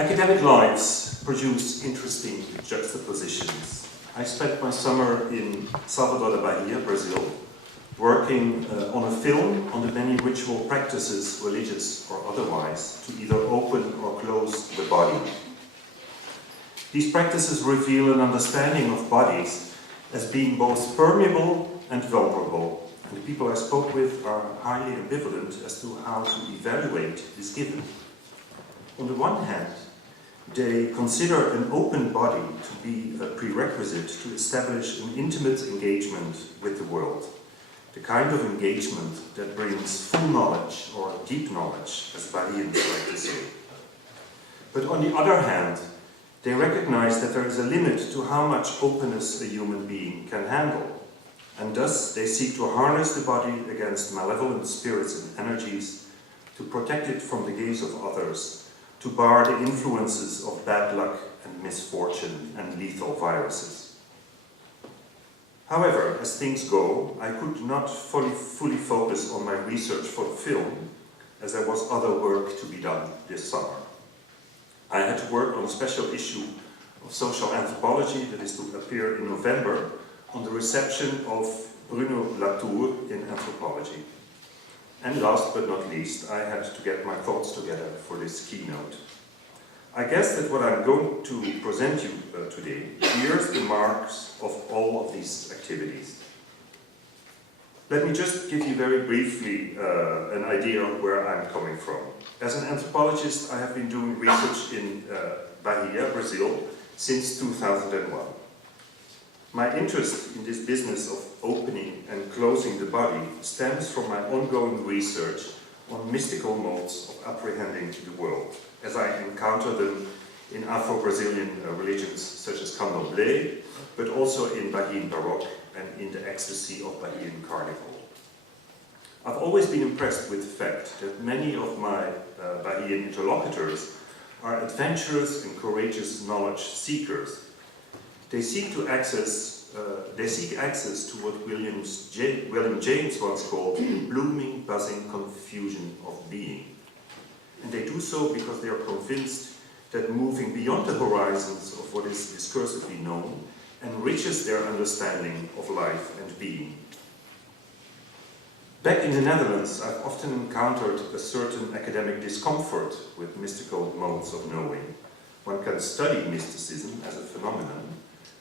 Academic lives produce interesting juxtapositions. I spent my summer in Salvador da Bahia, Brazil, working on a film on the many ritual practices, religious or otherwise, to either open or close the body. These practices reveal an understanding of bodies as being both permeable and vulnerable, and the people I spoke with are highly ambivalent as to how to evaluate this given. On the one hand, they consider an open body to be a prerequisite to establish an intimate engagement with the world, the kind of engagement that brings full knowledge or deep knowledge, as Bahrians like to say. But on the other hand, they recognize that there is a limit to how much openness a human being can handle, and thus they seek to harness the body against malevolent spirits and energies, to protect it from the gaze of others, to bar the influences of bad luck and misfortune and lethal viruses. However, as things go, I could not fully focus on my research for the film, as there was other work to be done this summer. I had to work on a special issue of Social Anthropology that is to appear in November on the reception of Bruno Latour in Anthropology. And last but not least, I had to get my thoughts together for this keynote. I guess that what I'm going to present you today bears the marks of all of these activities. Let me just give you very briefly an idea of where I'm coming from. As an anthropologist, I have been doing research in Bahia, Brazil, since 2001. My interest in this business of opening and closing the body stems from my ongoing research on mystical modes of apprehending the world, as I encounter them in Afro-Brazilian religions such as Candomblé, but also in Bahian Baroque and in the ecstasy of Bahian Carnival. I've always been impressed with the fact that many of my Bahian interlocutors are adventurous and courageous knowledge seekers. They seek access to what William James once called the blooming, buzzing confusion of being. And they do so because they are convinced that moving beyond the horizons of what is discursively known enriches their understanding of life and being. Back in the Netherlands, I've often encountered a certain academic discomfort with mystical modes of knowing. One can study mysticism as a phenomenon,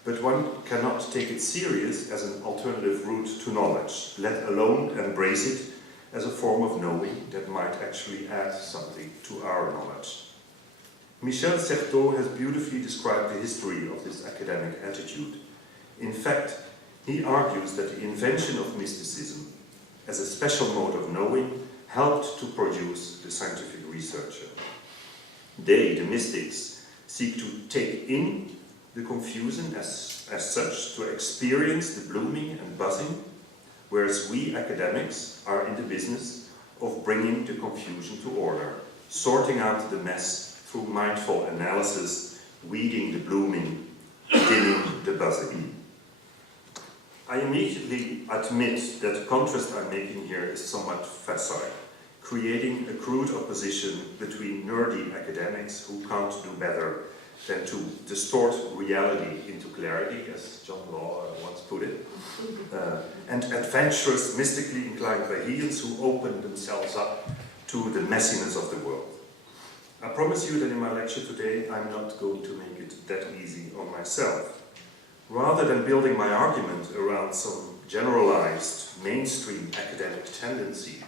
but one cannot take it serious as an alternative route to knowledge, let alone embrace it as a form of knowing that might actually add something to our knowledge. Michel Certeau has beautifully described the history of this academic attitude. In fact, he argues that the invention of mysticism as a special mode of knowing helped to produce the scientific researcher. They, the mystics, seek to take in the confusion as such, to experience the blooming and buzzing, whereas we academics are in the business of bringing the confusion to order, sorting out the mess through mindful analysis, weeding the blooming, dimming the buzzing. I immediately admit that the contrast I'm making here is somewhat facile, creating a crude opposition between nerdy academics who can't do better than to distort reality into clarity, as John Law once put it, and adventurous, mystically inclined Bahians who open themselves up to the messiness of the world. I promise you that in my lecture today, I'm not going to make it that easy on myself. Rather than building my argument around some generalized, mainstream academic tendency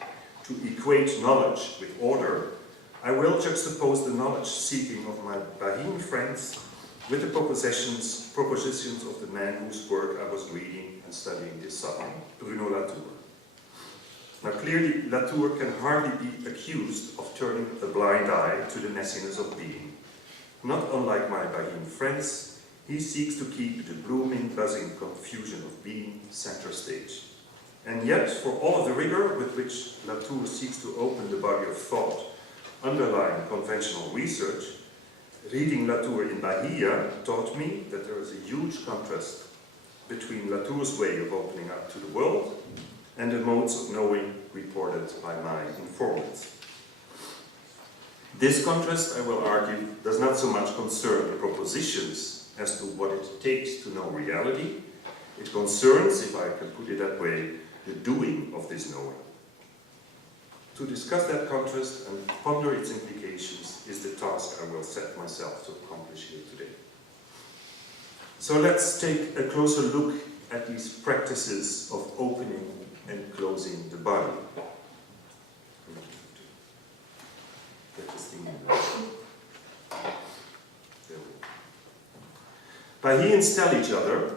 to equate knowledge with order, I will juxtapose the knowledge-seeking of my Bahian friends with the propositions of the man whose work I was reading and studying this summer, Bruno Latour. Now clearly, Latour can hardly be accused of turning a blind eye to the messiness of being. Not unlike my Bahian friends, he seeks to keep the blooming, buzzing confusion of being center stage. And yet, for all of the rigor with which Latour seeks to open the body of thought underlying conventional research, reading Latour in Bahia taught me that there is a huge contrast between Latour's way of opening up to the world and the modes of knowing reported by my informants. This contrast, I will argue, does not so much concern the propositions as to what it takes to know reality. It concerns, if I can put it that way, the doing of this knowing. To discuss that contrast and ponder its implications is the task I will set myself to accomplish here today. So let's take a closer look at these practices of opening and closing the body. Get this thing in there. There we go. Baha'is tell each other,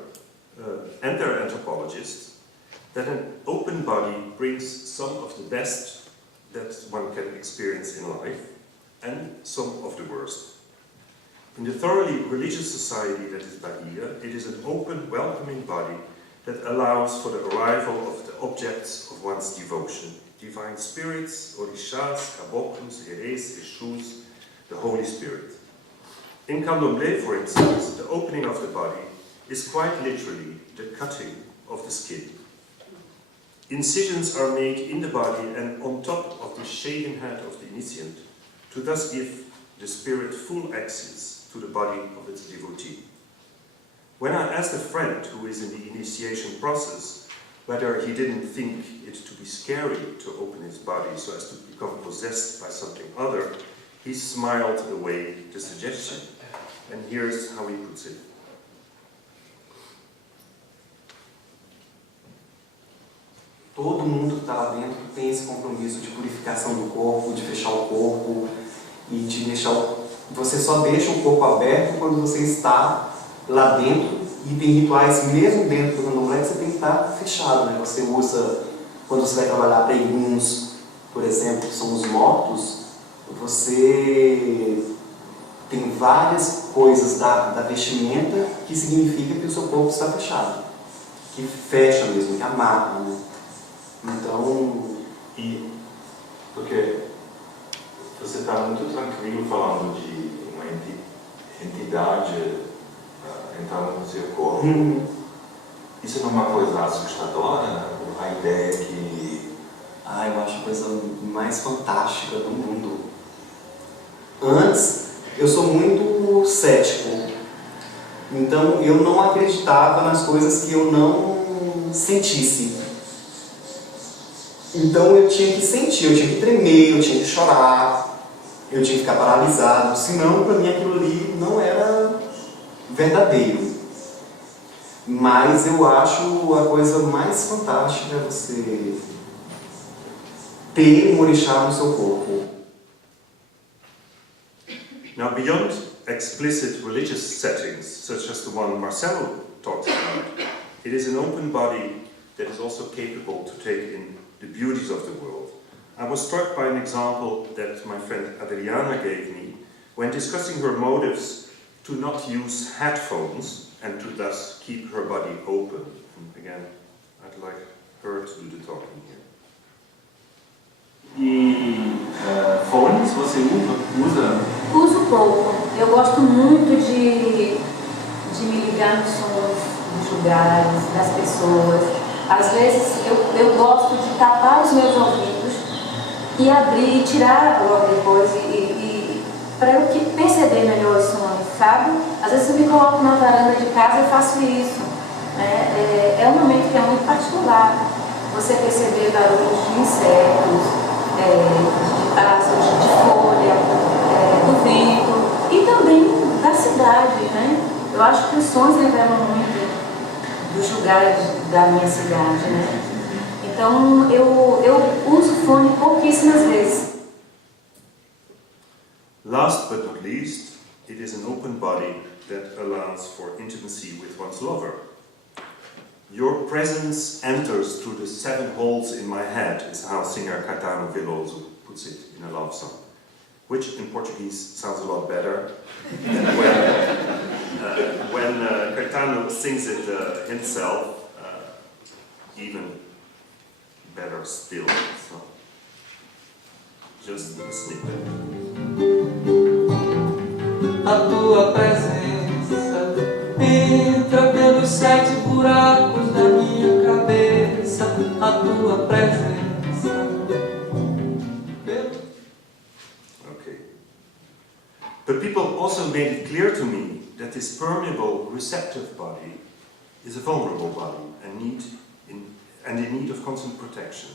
and their anthropologists, that an open body brings some of the best that one can experience in life, and some of the worst. In the thoroughly religious society that is Bahia, it is an open, welcoming body that allows for the arrival of the objects of one's devotion, divine spirits, orishas, caboclos, heres, eshus, the Holy Spirit. In Candomblé, for instance, the opening of the body is quite literally the cutting of the skin. Incisions are made in the body and on top of the shaven head of the initiant, to thus give the spirit full access to the body of its devotee. When I asked a friend who is in the initiation process whether he didn't think it to be scary to open his body so as to become possessed by something other, he smiled away the suggestion. And here's how he puts it. Todo mundo que está lá dentro tem esse compromisso de purificação do corpo, de fechar o corpo e de deixar você só deixa o corpo aberto quando você está lá dentro, e tem rituais mesmo dentro do candomblé que você tem que estar fechado, né? Você usa, quando você vai trabalhar para iguns, por exemplo, que são os mortos, você tem várias coisas da vestimenta que significa que o seu corpo está fechado, que fecha mesmo, que amarra, né? Então, e porque você está muito tranquilo falando de uma entidade entrando no seu corpo. Isso não é uma coisa assustadora, né? A ideia que... eu acho a coisa mais fantástica do mundo. Antes, eu sou muito cético. Então, eu não acreditava nas coisas que eu não sentisse. Então eu tinha que sentir, eu tinha que tremer, eu tinha que chorar, eu tinha que ficar paralisado, senão para mim aquilo ali não era verdadeiro. Mas eu acho a coisa mais fantástica você ter um orixá no seu corpo. Now, beyond explicit religious settings, such as the one Marcelo talks about, it is an open body that is also capable to take in the beauties of the world. I was struck by an example that my friend Adriana gave me when discussing her motives to not use headphones and to thus keep her body open. And again, I'd like her to do the talking here. E fones você usa? Uso pouco. Eu gosto muito de me ligar nos sons dos lugares, das pessoas. Às vezes eu gosto de tapar os meus ouvidos e abrir e tirar logo depois para eu perceber melhor os sons, sabe? Às vezes eu me coloco na varanda de casa e faço isso. É um momento que é muito particular. Você perceber barulhos de insetos, de pássaros, de folha, do vento e também da cidade, né? Eu acho que os sons revelam muito dos lugares da minha cidade, né? Então eu uso fone pouquíssimas vezes. Last but not least, it is an open body that allows for intimacy with one's lover. Your presence enters through the 7 holes in my head, is how singer Caetano Veloso puts it in a love song, which in Portuguese sounds a lot better than when Caetano sings it himself, even better still. So, just a snippet. A tua presença entra pelos 7 buracos da minha cabeça. A tua presença. Okay. made it clear to me that this permeable, receptive body is a vulnerable body and in need of constant protection.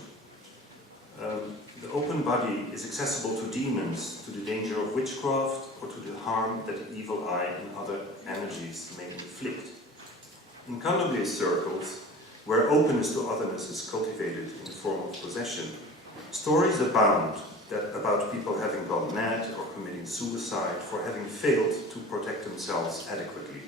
The open body is accessible to demons, to the danger of witchcraft, or to the harm that the evil eye and other energies may inflict. In candomblé circles, where openness to otherness is cultivated in the form of possession, stories abound about people having gone mad or committing suicide for having failed to protect themselves adequately.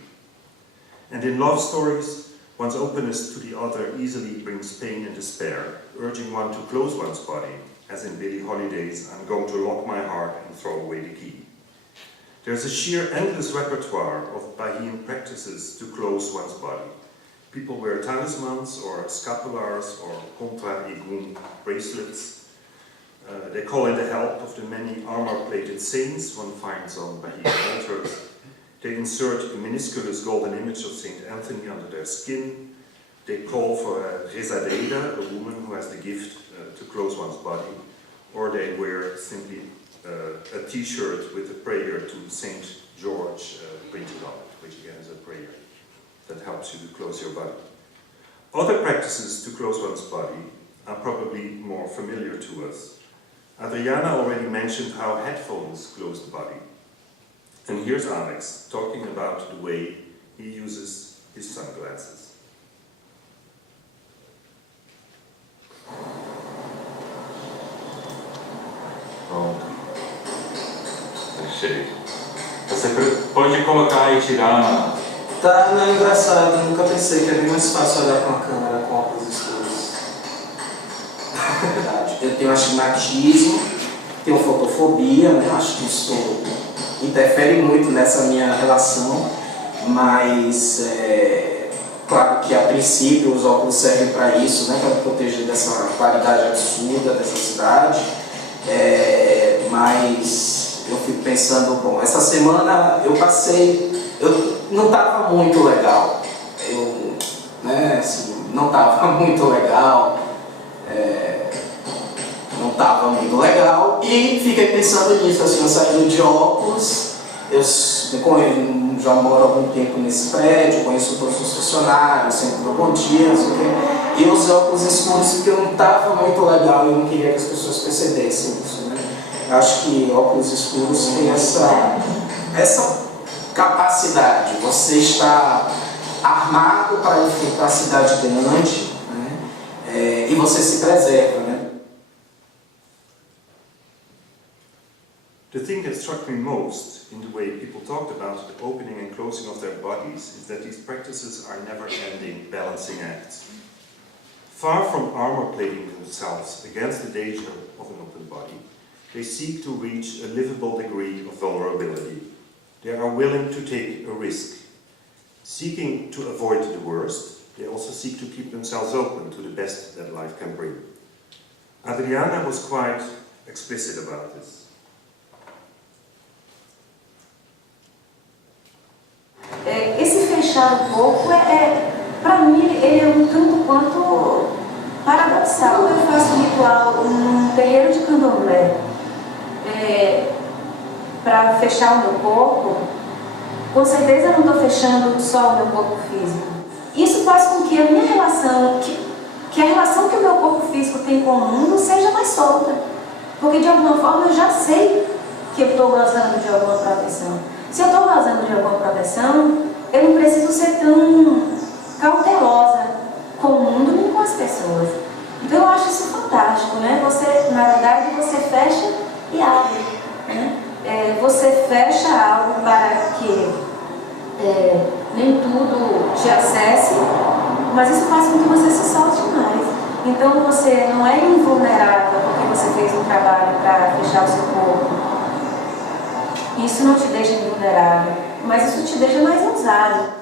And in love stories, one's openness to the other easily brings pain and despair, urging one to close one's body, as in Billie Holiday's "I'm going to lock my heart and throw away the key." There's a sheer endless repertoire of Bahian practices to close one's body. People wear talismans or scapulars or contra egun bracelets. They call in the help of the many armor-plated saints one finds on Bahian altars. They insert a minusculous golden image of Saint Anthony under their skin. They call for a rezadeira, a woman who has the gift to close one's body. Or they wear simply a t-shirt with a prayer to Saint George printed on it, which again is a prayer that helps you to close your body. Other practices to close one's body are probably more familiar to us. Adriana already mentioned how headphones close the body. And here's Alex talking about the way he uses his sunglasses. Pronto. Achei. Você pode colocar e tirar. Tá, não é engraçado, eu nunca pensei que é bem mais fácil olhar com a câmera com óculos escuros. Verdade. Eu tenho astigmatismo, tenho fotofobia, né? Acho que isso interfere muito nessa minha relação, mas claro que a princípio os óculos servem para isso, né? Para me proteger dessa claridade absurda dessa cidade, mas eu fico pensando, bom, essa semana eu não estava muito legal, né, assim, não estava muito legal, e fiquei pensando nisso, assim, eu saindo de óculos, eu já moro há algum tempo nesse prédio, conheço todos os funcionários, sempre dou bom dia, não sei o quê, e eu usei óculos escuros porque eu não estava muito legal e eu não queria que as pessoas percebessem isso, né? Eu acho que óculos escuros tem essa capacidade, você está armado para enfrentar a cidade grande, né? E você se preserva, né? The thing that struck me most in the way people talked about the opening and closing of their bodies is that these practices are never-ending balancing acts. Far from armor-plating themselves against the danger of an open body, they seek to reach a livable degree of vulnerability. They are willing to take a risk. Seeking to avoid the worst, they also seek to keep themselves open to the best that life can bring. Adriana was quite explicit about this. Esse fechar um pouco para mim, ele é um tanto quanto paradoxal. Eu faço um ritual num terreiro de candomblé para fechar o meu corpo, com certeza eu não estou fechando só o meu corpo físico. Isso faz com que a minha relação, que a relação que o meu corpo físico tem com o mundo seja mais solta. Porque de alguma forma eu já sei que eu estou gozando de alguma proteção. Se eu estou gozando de alguma proteção, eu não preciso ser tão cautelosa com o mundo nem com as pessoas. Então eu acho isso fantástico, né? Na verdade, você fecha e abre, né? Você fecha algo para que nem tudo te acesse, mas isso faz com que você se solte mais. Então você não é invulnerável porque você fez um trabalho para fechar o seu corpo. Isso não te deixa invulnerável, mas isso te deixa mais ousado.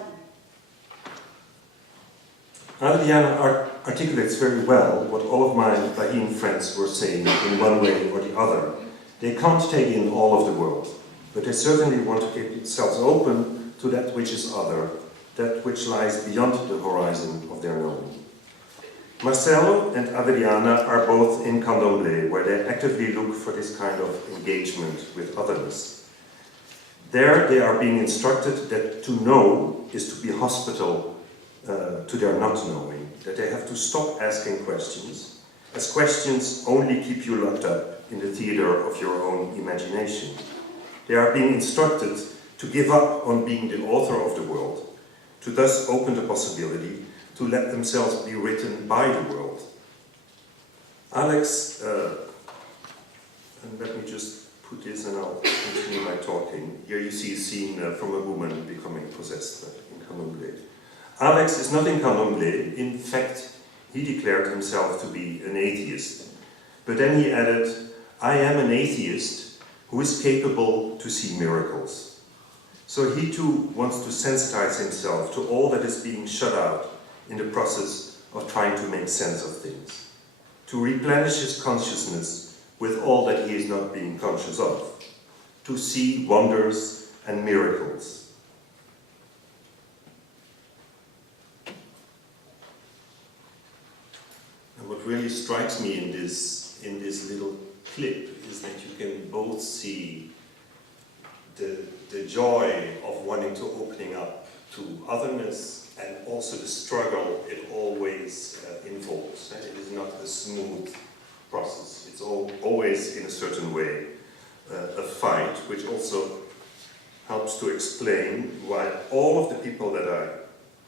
Adriana articulates very well what all of my Bahian friends were saying in one way or the other. They can't take in all of the world, but they certainly want to keep themselves open to that which is other, that which lies beyond the horizon of their knowing. Marcelo and Adriana are both in candomblé, where they actively look for this kind of engagement with otherness. There they are being instructed that to know is to be hospitable to their not knowing, that they have to stop asking questions, as questions only keep you locked up in the theater of your own imagination. They are being instructed to give up on being the author of the world, to thus open the possibility to let themselves be written by the world. Alex, and let me just put this and I'll continue my talking. Here you see a scene from a woman becoming possessed in Candomblé. Alex is not in Candomblé. In fact, he declared himself to be an atheist. But then he added, I am an atheist who is capable to see miracles. So he too wants to sensitize himself to all that is being shut out in the process of trying to make sense of things, to replenish his consciousness with all that he is not being conscious of, to see wonders and miracles. And what really strikes me in this little clip is that you can both see the joy of wanting to opening up to otherness and also the struggle it always involves. It is not a smooth process. It's always, in a certain way, a fight, which also helps to explain why all of the people that I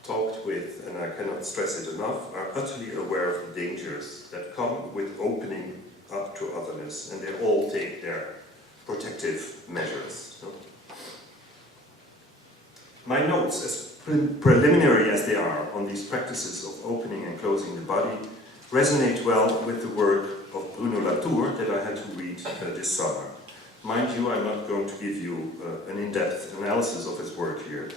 talked with, and I cannot stress it enough, are utterly aware of the dangers that come with opening up to otherness, and they all take their protective measures. So, my notes, as preliminary as they are on these practices of opening and closing the body, resonate well with the work of Bruno Latour that I had to read this summer. Mind you, I'm not going to give you an in-depth analysis of his work here.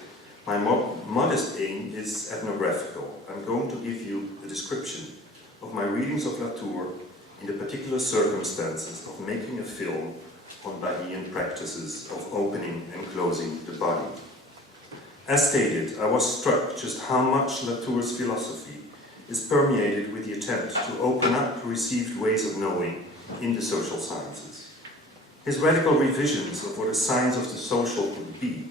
My modest aim is ethnographical. I'm going to give you a description of my readings of Latour in the particular circumstances of making a film on Bahian practices of opening and closing the body. As stated, I was struck just how much Latour's philosophy is permeated with the attempt to open up received ways of knowing in the social sciences. His radical revisions of what a science of the social could be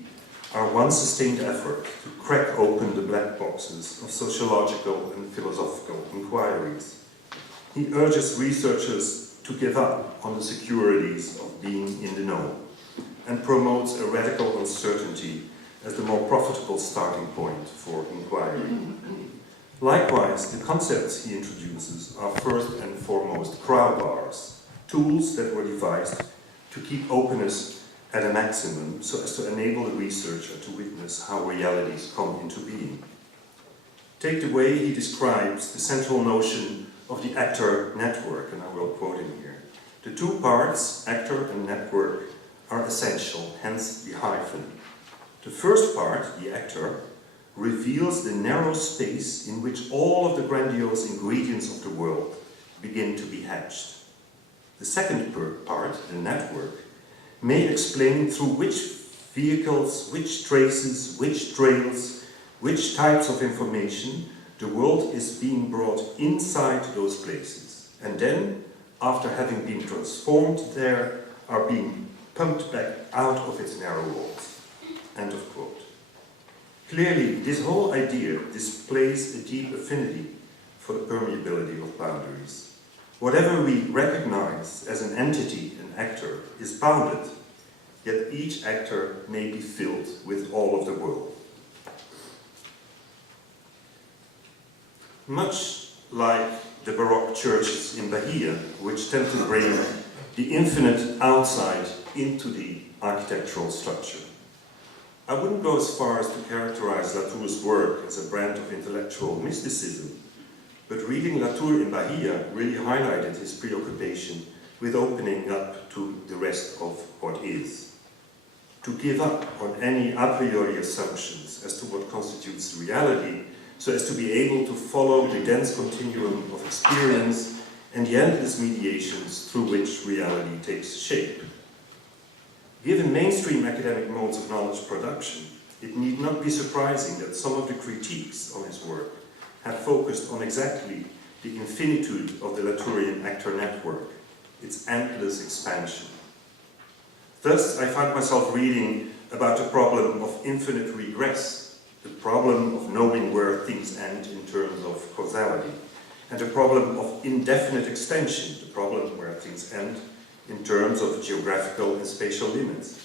are one sustained effort to crack open the black boxes of sociological and philosophical inquiries. He urges researchers to give up on the securities of being in the know and promotes a radical uncertainty as the more profitable starting point for inquiry. Likewise, the concepts he introduces are first and foremost crowbars, tools that were devised to keep openness at a maximum so as to enable the researcher to witness how realities come into being. Take the way he describes the central notion of the actor network, and I will quote him here. The two parts, actor and network, are essential, hence the hyphen. The first part, the actor, reveals the narrow space in which all of the grandiose ingredients of the world begin to be hatched. The second part, the network, may explain through which vehicles, which traces, which trails, which types of information the world is being brought inside those places, and then, after having been transformed there, are being pumped back out of its narrow walls. End of quote. Clearly, this whole idea displays a deep affinity for the permeability of boundaries. Whatever we recognize as an entity, an actor, is bounded, yet each actor may be filled with all of the world. Much like the Baroque churches in Bahia, which tend to bring the infinite outside into the architectural structure. I wouldn't go as far as to characterize Latour's work as a brand of intellectual mysticism, but reading Latour in Bahia really highlighted his preoccupation with opening up to the rest of what is. To give up on any a priori assumptions as to what constitutes reality, so as to be able to follow the dense continuum of experience and the endless mediations through which reality takes shape. Given mainstream academic modes of knowledge production, it need not be surprising that some of the critiques on his work have focused on exactly the infinitude of the Latourian actor network, its endless expansion. Thus, I found myself reading about the problem of infinite regress, the problem of knowing where things end in terms of causality, and the problem of indefinite extension, the problem where things end in terms of geographical and spatial limits.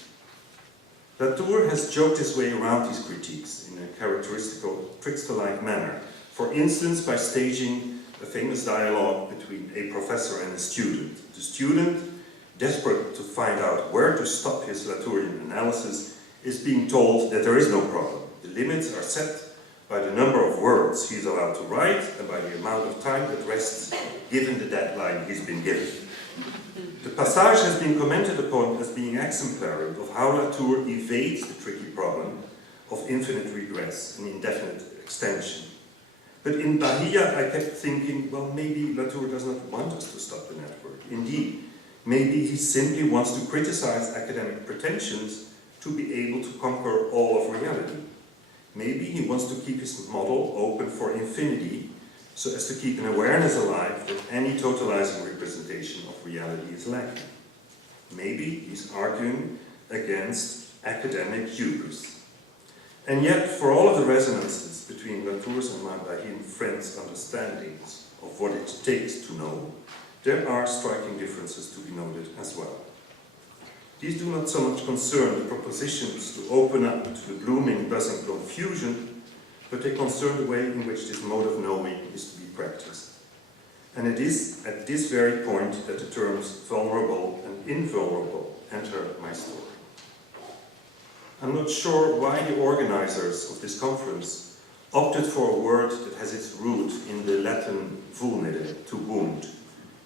Latour has joked his way around these critiques in a characteristical trickster-like manner, for instance by staging a famous dialogue between a professor and a student. The student, desperate to find out where to stop his Latourian analysis, is being told that there is no problem. The limits are set by the number of words he is allowed to write and by the amount of time that rests given the deadline he's been given. The passage has been commented upon as being exemplary of how Latour evades the tricky problem of infinite regress and indefinite extension. But in Bahia I kept thinking, well, maybe Latour does not want us to stop the network. Indeed, maybe he simply wants to criticize academic pretensions to be able to conquer all of reality. Maybe he wants to keep his model open for infinity, so as to keep an awareness alive that any totalizing representation of reality is lacking. Maybe he's arguing against academic hubris. And yet, for all of the resonances between Latour's and my Bahian friends' understandings of what it takes to know, there are striking differences to be noted as well. These do not so much concern the propositions to open up to the blooming, buzzing confusion, but they concern the way in which this mode of knowing is to be practiced. And it is at this very point that the terms vulnerable and invulnerable enter my story. I'm not sure why the organizers of this conference opted for a word that has its root in the Latin vulnere, to wound,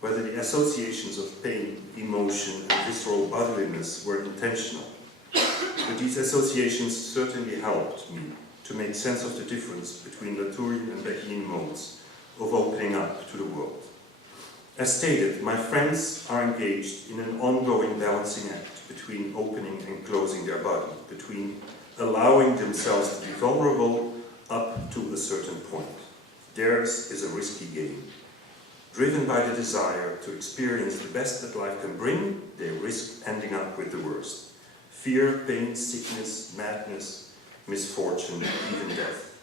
whether the associations of pain, emotion, and visceral bodiliness were intentional. But these associations certainly helped me to make sense of the difference between Latourian and Bahian modes of opening up to the world. As stated, my friends are engaged in an ongoing balancing act between opening and closing their body, between allowing themselves to be vulnerable up to a certain point. Theirs is a risky game. Driven by the desire to experience the best that life can bring, they risk ending up with the worst. Fear, pain, sickness, madness, misfortune, even death.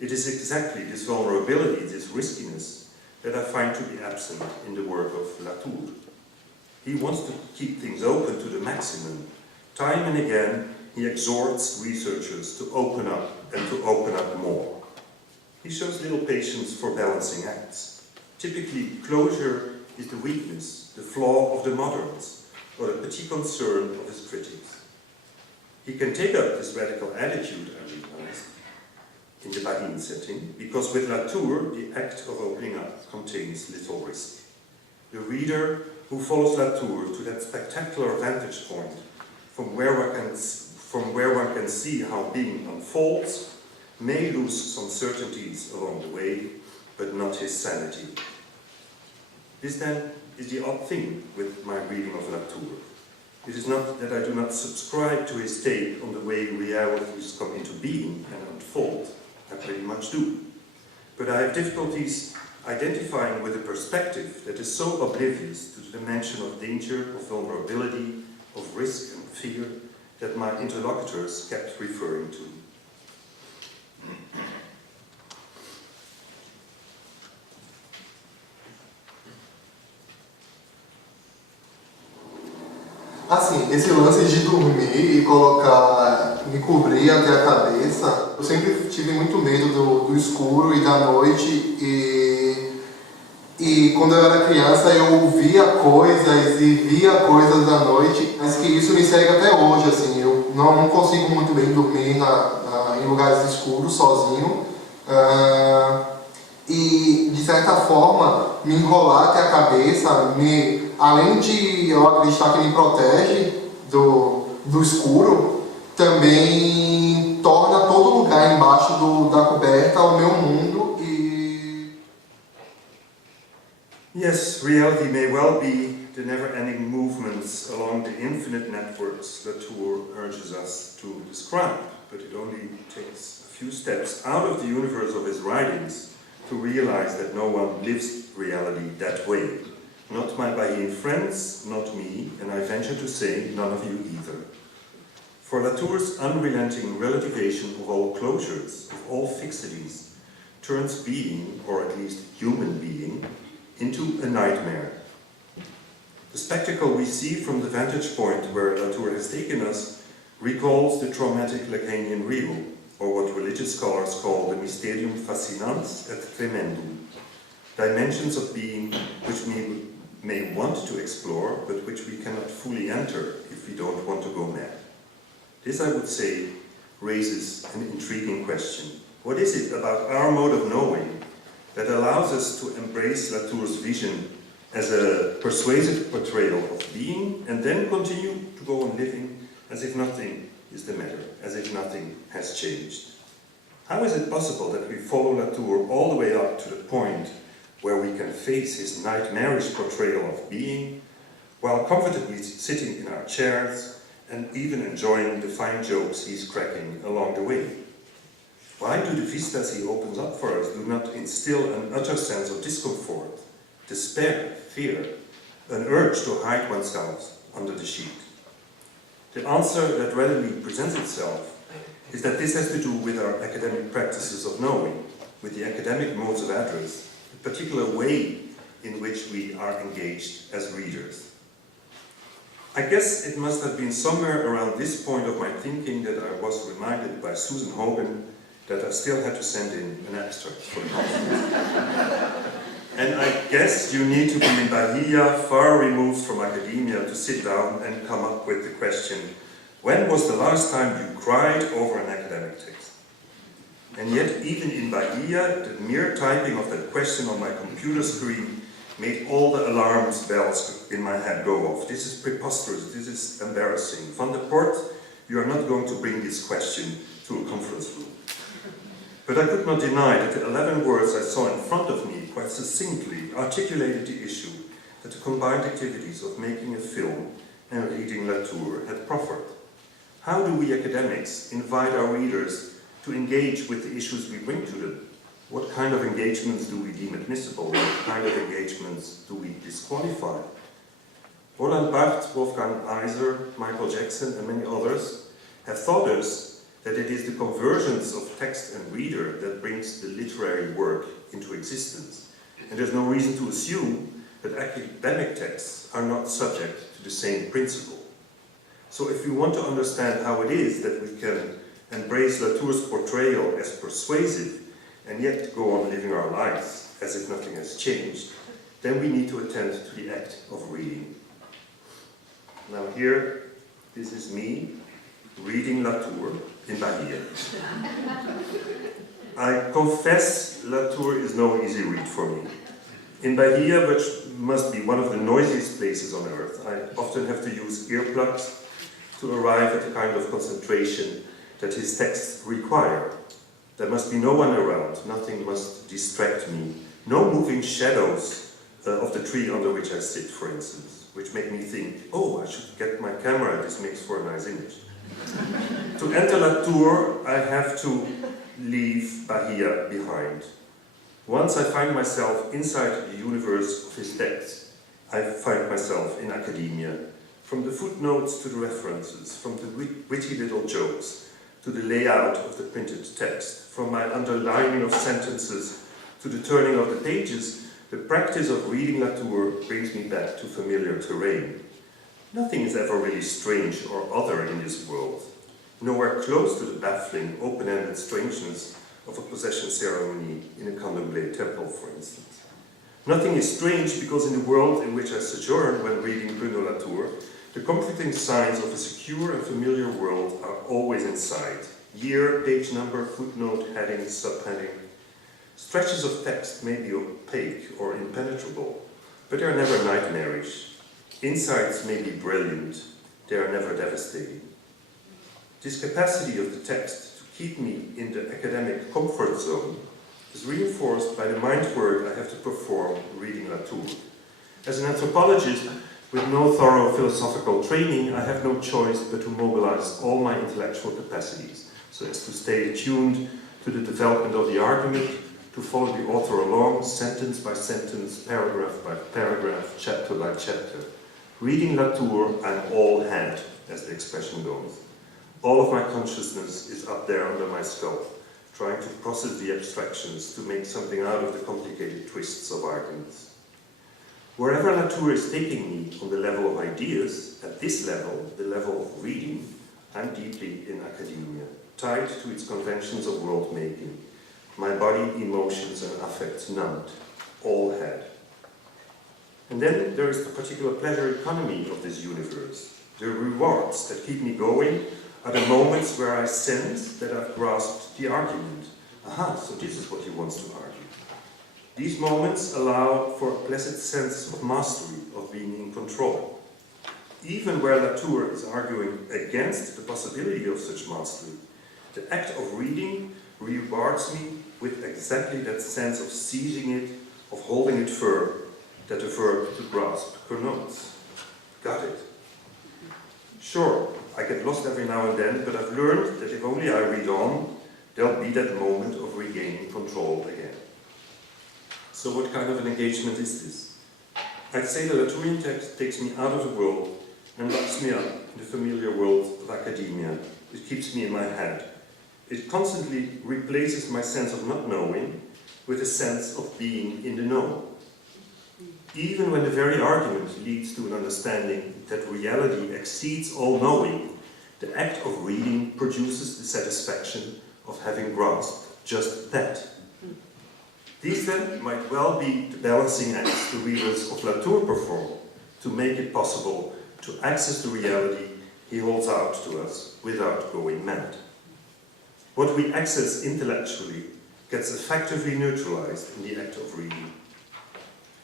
It is exactly this vulnerability, this riskiness, that I find to be absent in the work of Latour. He wants to keep things open to the maximum. Time and again, he exhorts researchers to open up and to open up more. He shows little patience for balancing acts. Typically, closure is the weakness, the flaw of the moderns, or the petit concern of his critics. He can take up this radical attitude, I realized, in the Bahian setting, because with Latour, the act of opening up contains little risk. The reader who follows Latour to that spectacular vantage point from where one can see how being unfolds may lose some certainties along the way, but not his sanity. This then is the odd thing with my reading of Latour. It is not that I do not subscribe to his take on the way realities come into being and unfold. I pretty much do. But I have difficulties identifying with a perspective that is so oblivious to the dimension of danger, of vulnerability, of risk and fear that my interlocutors kept referring to. Assim, esse lance de dormir e colocar, me cobrir até a cabeça, eu sempre tive muito medo do escuro e da noite e quando eu era criança eu ouvia coisas e via coisas à noite, mas que isso me segue até hoje, assim, eu não consigo muito bem dormir em lugares escuros, sozinho, e de certa forma me enrolar até a cabeça, além de eu acreditar que me protege do escuro, também torna todo lugar embaixo da coberta o meu mundo e... Yes, reality may well be the never-ending movements along the infinite networks Latour urges us to describe, but it only takes a few steps out of the universe of his writings to realize that no one lives reality that way. Not my Bahian friends, not me, and I venture to say, none of you either. For Latour's unrelenting relativation of all closures, of all fixities, turns being, or at least human being, into a nightmare. The spectacle we see from the vantage point where Latour has taken us recalls the traumatic Lacanian real, or what religious scholars call the mysterium fascinans et tremendum, dimensions of being which we may want to explore, but which we cannot fully enter if we don't want to go mad. This, I would say, raises an intriguing question. What is it about our mode of knowing that allows us to embrace Latour's vision as a persuasive portrayal of being and then continue to go on living as if nothing is the matter, as if nothing has changed? How is it possible that we follow Latour all the way up to the point where we can face his nightmarish portrayal of being, while comfortably sitting in our chairs and even enjoying the fine jokes he's cracking along the way? Why do the vistas he opens up for us do not instill an utter sense of discomfort, despair, fear, an urge to hide oneself under the sheet? The answer that readily presents itself is that this has to do with our academic practices of knowing, with the academic modes of address, the particular way in which we are engaged as readers. I guess it must have been somewhere around this point of my thinking that I was reminded by Susan Hogan that I still had to send in an abstract for the conference. And I guess you need to be in Bahia, far removed from academia, to sit down and come up with the question, when was the last time you cried over an academic text? And yet, even in Bahia, the mere typing of that question on my computer screen made all the alarm bells in my head go off. This is preposterous, this is embarrassing. Van der Port, you are not going to bring this question to a conference room. But I could not deny that the 11 words I saw in front of me quite succinctly articulated the issue that the combined activities of making a film and reading Latour had proffered. How do we academics invite our readers to engage with the issues we bring to them? What kind of engagements do we deem admissible? What kind of engagements do we disqualify? Roland Barthes, Wolfgang Iser, Michael Jackson, and many others have taught us that it is the convergence of text and reader that brings the literary work into existence. And there's no reason to assume that academic texts are not subject to the same principle. So if we want to understand how it is that we can embrace Latour's portrayal as persuasive and yet go on living our lives as if nothing has changed, then we need to attend to the act of reading. Now here, this is me reading Latour in Bahia. I confess Latour is no easy read for me. In Bahia, which must be one of the noisiest places on earth, I often have to use earplugs to arrive at the kind of concentration that his texts require. There must be no one around, nothing must distract me. No moving shadows of the tree under which I sit, for instance, which make me think, oh, I should get my camera, this makes for a nice image. To enter Latour, I have to leave Bahia behind. Once I find myself inside the universe of his text, I find myself in academia. From the footnotes to the references, from the witty little jokes, to the layout of the printed text, from my underlining of sentences to the turning of the pages, the practice of reading Latour brings me back to familiar terrain. Nothing is ever really strange or other in this world, nowhere close to the baffling, open-ended strangeness of a possession ceremony in a Candomblé temple, for instance. Nothing is strange because in the world in which I sojourn when reading Bruno Latour, the comforting signs of a secure and familiar world are always in sight. Year, page number, footnote, heading, subheading. Stretches of text may be opaque or impenetrable, but they are never nightmarish. Insights may be brilliant, they are never devastating. This capacity of the text to keep me in the academic comfort zone is reinforced by the mind work I have to perform reading Latour. As an anthropologist with no thorough philosophical training, I have no choice but to mobilize all my intellectual capacities so as to stay attuned to the development of the argument, to follow the author along, sentence by sentence, paragraph by paragraph, chapter by chapter. Reading Latour, I'm all head, as the expression goes. All of my consciousness is up there under my skull, trying to process the abstractions to make something out of the complicated twists of arguments. Wherever Latour is taking me on the level of ideas, at this level, the level of reading, I'm deeply in academia, tied to its conventions of world-making, my body, emotions and affects numbed, all head. And then there is the particular pleasure economy of this universe. The rewards that keep me going are the moments where I sense that I've grasped the argument. Aha, so this is what he wants to argue. These moments allow for a blessed sense of mastery, of being in control. Even where Latour is arguing against the possibility of such mastery, the act of reading rewards me with exactly that sense of seizing it, of holding it firm, that the verb to grasp connotes. Got it. Sure, I get lost every now and then, but I've learned that if only I read on, there'll be that moment of regaining control again. So what kind of an engagement is this? I'd say the Latourian text takes me out of the world and locks me up in the familiar world of academia. It keeps me in my head. It constantly replaces my sense of not knowing with a sense of being in the know. Even when the very argument leads to an understanding that reality exceeds all knowing, the act of reading produces the satisfaction of having grasped just that. These then might well be the balancing acts the readers of Latour perform to make it possible to access the reality he holds out to us without going mad. What we access intellectually gets effectively neutralized in the act of reading.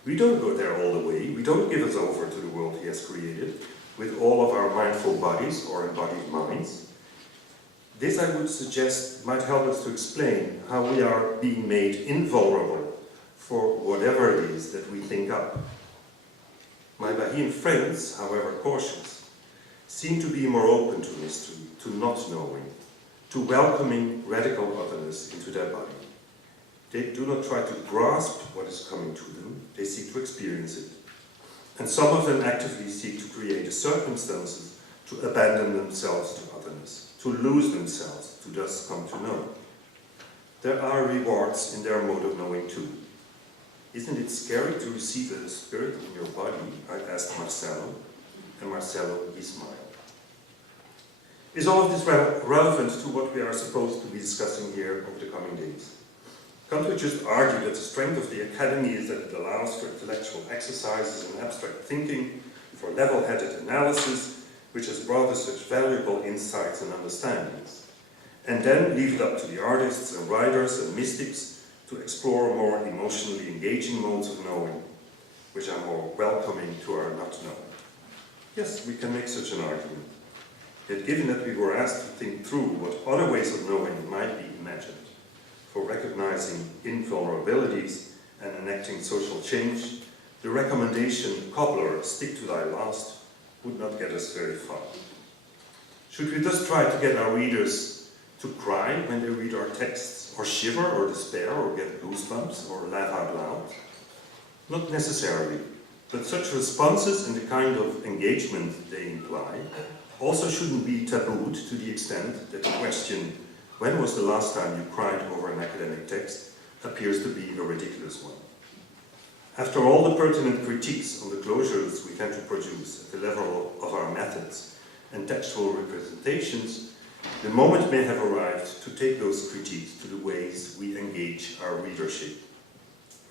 We don't go there all the way, we don't give us over to the world he has created with all of our mindful bodies or embodied minds. This, I would suggest, might help us to explain how we are being made invulnerable for whatever it is that we think up. My Bahian friends, however cautious, seem to be more open to mystery, to not knowing, to welcoming radical otherness into their body. They do not try to grasp what is coming to them, they seek to experience it. And some of them actively seek to create the circumstances to abandon themselves to otherness, to lose themselves, to thus come to know. There are rewards in their mode of knowing too. Isn't it scary to receive a spirit in your body? I asked Marcelo, and Marcelo, he smiled. Is all of this relevant to what we are supposed to be discussing here over the coming days? Can't we just argue that the strength of the academy is that it allows for intellectual exercises and abstract thinking, for level-headed analysis, which has brought us such valuable insights and understandings, and then leave it up to the artists and writers and mystics to explore more emotionally engaging modes of knowing, which are more welcoming to our not knowing? Yes, we can make such an argument. Yet given that we were asked to think through what other ways of knowing might be imagined, for recognizing invulnerabilities and enacting social change, the recommendation, cobbler, stick to thy last, would not get us very far. Should we thus try to get our readers to cry when they read our texts, or shiver, or despair, or get goosebumps, or laugh out loud? Not necessarily, but such responses and the kind of engagement they imply also shouldn't be tabooed to the extent that the question, when was the last time you cried over an academic text, appears to be a ridiculous one. After all the pertinent critiques on the closures we tend to produce at the level of our methods and textual representations, the moment may have arrived to take those critiques to the ways we engage our readership.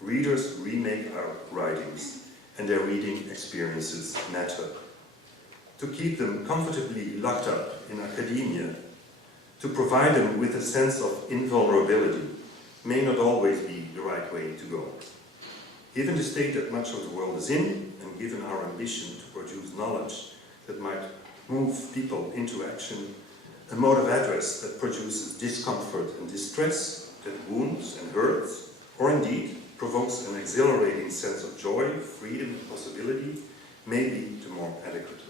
Readers remake our writings, and their reading experiences matter. To keep them comfortably locked up in academia, to provide them with a sense of invulnerability, may not always be the right way to go. Given the state that much of the world is in, and given our ambition to produce knowledge that might move people into action, a mode of address that produces discomfort and distress, that wounds and hurts, or indeed provokes an exhilarating sense of joy, freedom, and possibility, may be the more adequate one.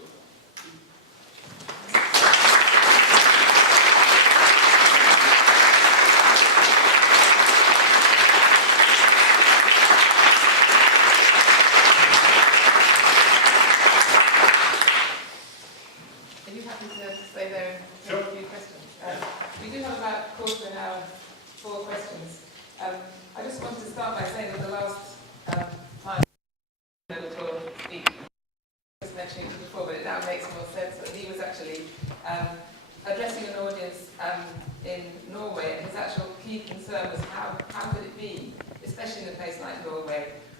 Are you happy to stay there? Sure. A few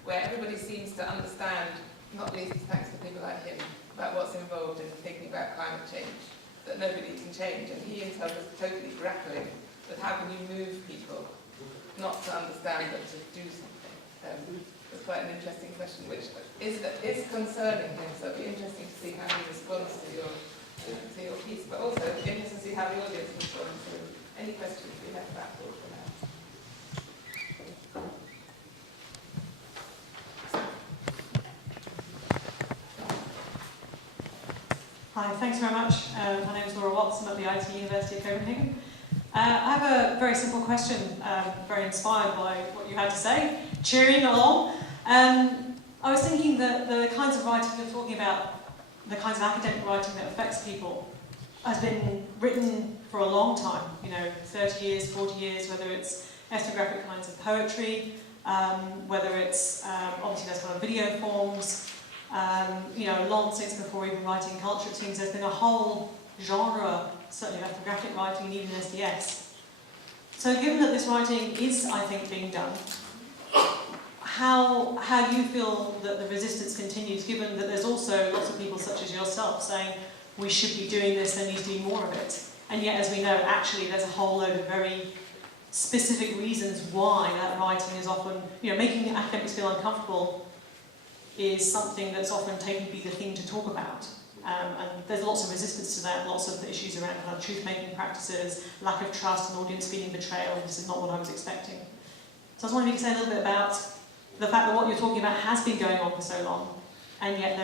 where everybody seems to understand, not least thanks to people like him, about what's involved in thinking about climate change, that nobody can change, and he himself is totally grappling with how can you move people, not to understand but to do something. It's quite an interesting question, which is concerning him, so it'll be interesting to see how he responds to your piece, but also interesting to see how the audience responds to any questions we have about it for now. Hi, thanks very much. My name is Laura Watts. I'm at the IT University of Copenhagen. I have a very simple question, very inspired by what you had to say, cheering along. I was thinking that the kinds of writing you're talking about, the kinds of academic writing that affects people, has been written for a long time, 30 years, 40 years, whether it's ethnographic kinds of poetry, whether it's, obviously there's kind of video forms, long since before even writing culture, it seems there's been a whole genre, certainly of ethnographic writing and even SDS. So given that this writing is, I think, being done, how do you feel that the resistance continues, given that there's also lots of people such as yourself saying we should be doing this, there needs to be more of it, and yet, as we know, actually there's a whole load of very specific reasons why that writing is often, making academics feel uncomfortable is something that's often taken to be the thing to talk about. And there's lots of resistance to that, lots of issues around kind of truth-making practices, lack of trust, and audience feeling betrayal. This is not what I was expecting. So I was wondering if you could say a little bit about the fact that what you're talking about has been going on for so long, and yet